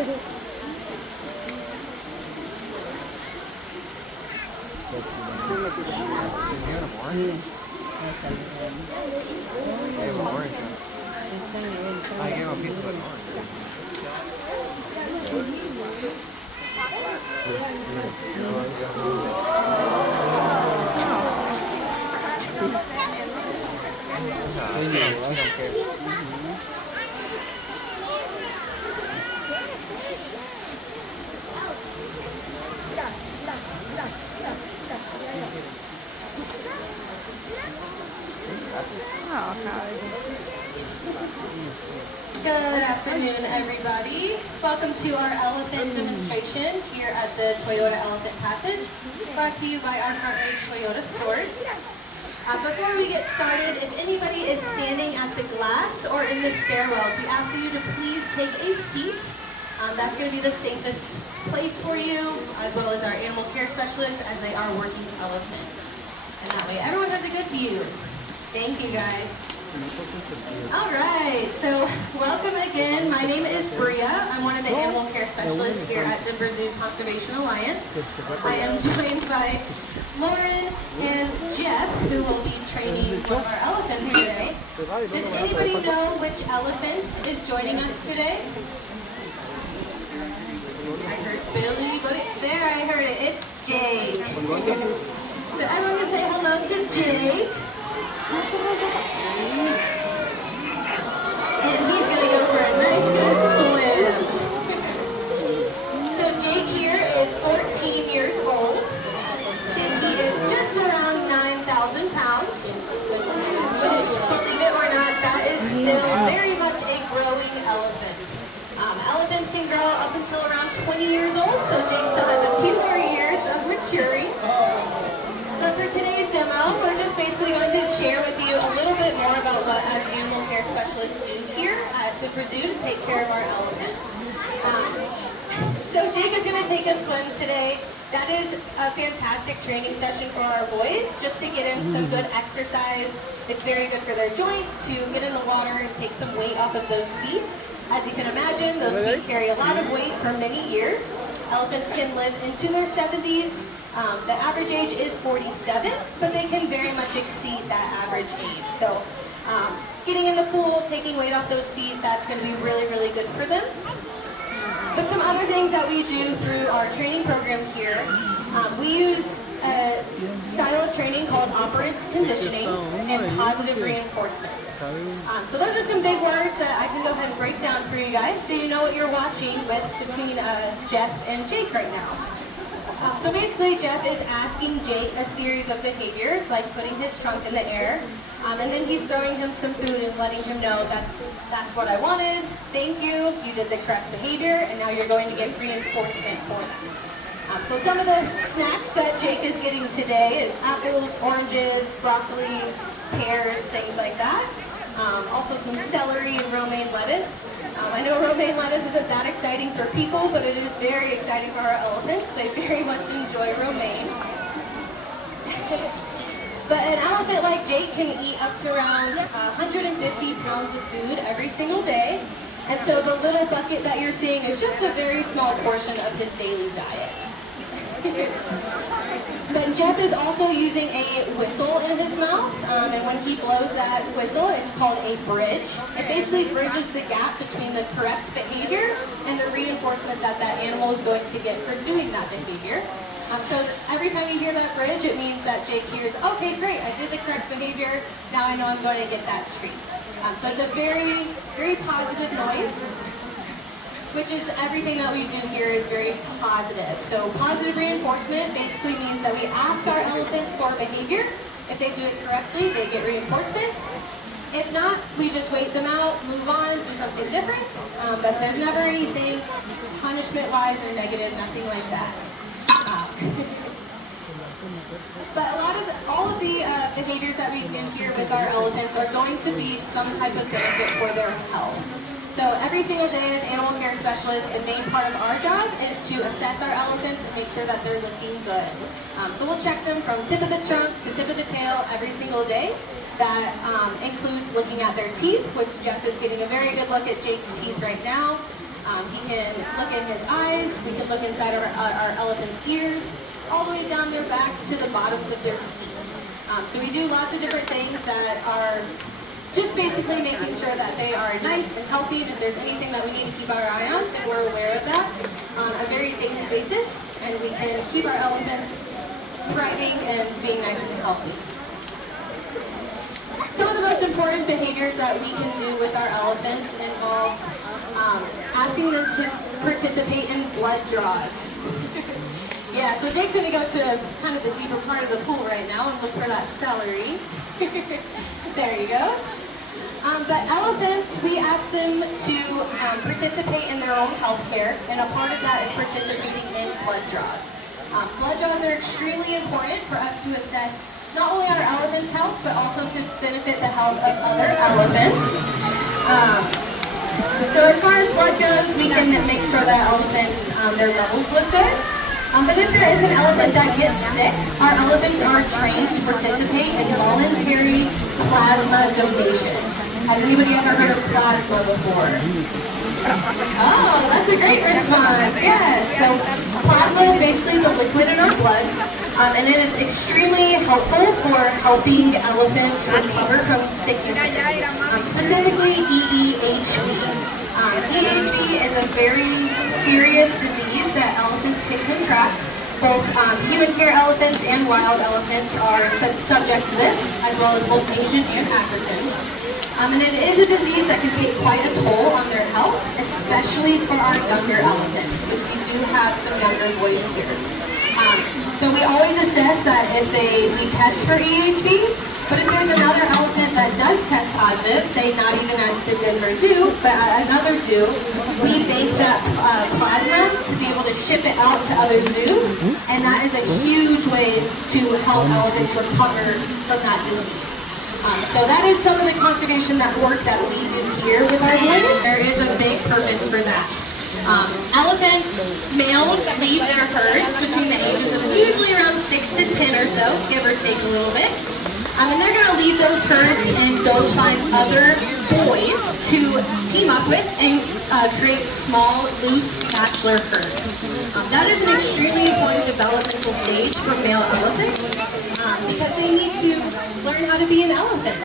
I gave him a piece of an orange. Good afternoon, everybody. Welcome to our elephant demonstration here at the Toyota Elephant Passage, brought to you by our Front Range Toyota stores. Before we get started, if anybody is standing at the glass or in the stairwells, we ask you to please take a seat. That's going to be the safest place for you, as well as our animal care specialists, as they are working elephants. And that way everyone has a good view. Thank you, guys. All right, so welcome again. My name is Bria. I'm one of the animal care specialists here at Denver Zoo Conservation Alliance. I am joined by Lauren and Jeff, who will be training one of our elephants today. Does anybody know which elephant is joining us today? I heard Billy, but there I heard it. It's Jake. So everyone can say hello to Jake. And he's going to go for a nice good swim. So Jake here is 14 years old, and he is just around 9,000 pounds, which, believe it or not, that is still very much a growing elephant. Elephants can grow up until around 20 years old, so Jake still has a few more years of maturing. But for today's demo, we're just basically going to share with you a little bit more about what as animal care specialists do here at Denver Zoo to take care of our elephants. So Jake is going to take a swim today. That is a fantastic training session for our boys, just to get in some good exercise. It's very good for their joints to get in the water and take some weight off of those feet. As you can imagine, those feet carry a lot of weight for many years. Elephants can live into their 70s. The average age is 47, but they can very much exceed that average age. So getting in the pool, taking weight off those feet, that's going to be really, really good for them. But some other things that we do through our training program here, we use a style of training called operant conditioning and positive reinforcement. So those are some big words that I can go ahead and break down for you guys so you know what you're watching with between Jeff and Jake right now. So basically, Jeff is asking Jake a series of behaviors, like putting his trunk in the air, and then he's throwing him some food and letting him know that's what I wanted, thank you, you did the correct behavior, and now you're going to get reinforcement for that. So some of the snacks that Jake is getting today is apples, oranges, broccoli, pears, things like that. Also some celery and romaine lettuce. I know romaine lettuce isn't that exciting for people, but it is very exciting for our elephants. They very much enjoy romaine. But an elephant like Jake can eat up to around 150 pounds of food every single day. And so the little bucket that you're seeing is just a very small portion of his daily diet. But Jeff is also using a whistle in his mouth, and when he blows that whistle, it's called a bridge. It basically bridges the gap between the correct behavior and the reinforcement that that animal is going to get for doing that behavior. So every time you hear that bridge, it means that Jake hears, okay, great, I did the correct behavior, now I know I'm going to get that treat. So it's a very, very positive noise, which is everything that we do here is very positive. So positive reinforcement basically means that we ask our elephants for behavior. If they do it correctly, they get reinforcement. If not, we just wait them out, move on, do something different. But there's never anything punishment-wise or negative, nothing like that. But all of the behaviors that we do here with our elephants are going to be some type of benefit for their health. So every single day as animal care specialists, the main part of our job is to assess our elephants and make sure that they're looking good. So we'll check them from tip of the trunk to tip of the tail every single day. That includes looking at their teeth, which Jeff is getting a very good look at Jake's teeth right now. He can look in his eyes, we can look inside our elephant's ears, all the way down their backs to the bottoms of their feet. So we do lots of different things that are just basically making sure that they are nice and healthy, and if there's anything that we need to keep our eye on, then we're aware of that on a very daily basis, and we can keep our elephants thriving and being nice and healthy. Some of the most important behaviors that we can do with our elephants involves asking them to participate in blood draws. Yeah, so Jake's going to go to kind of the deeper part of the pool right now and look for that celery. There he goes. But elephants, we ask them to participate in their own health care, and a part of that is participating in blood draws. Blood draws are extremely important for us to assess not only our elephants' health, but also to benefit the health of other elephants. So as far as blood goes, we can make sure that elephants, their levels look good. But if there is an elephant that gets sick, our elephants are trained to participate in voluntary plasma donations. Has anybody ever heard of plasma before? Oh, that's a great response, yes. So plasma is basically the liquid in our blood, and it is extremely helpful for helping elephants recover from sicknesses, specifically EEHV. EEHV is a very serious disease that elephants can contract. Both human care elephants and wild elephants are subject to this, as well as both Asian and Africans. And it is a disease that can take quite a toll on their health, especially for our younger elephants, which we do have some younger boys here. So we always assess that if we test for EHV, but if there's another elephant that does test positive, say not even at the Denver Zoo, but at another zoo, we bank that plasma to be able to ship it out to other zoos, and that is a huge way to help elephants recover from that disease. So that is some of the conservation work that we do here with our boys. There is a big purpose for that. Elephant males leave their herds between the ages of usually around 6 to 10 or so, give or take a little bit. And they're going to leave those herds and go find other boys to team up with and create small, loose bachelor herds. That is an extremely important developmental stage for male elephants because they need to learn how to be an elephant.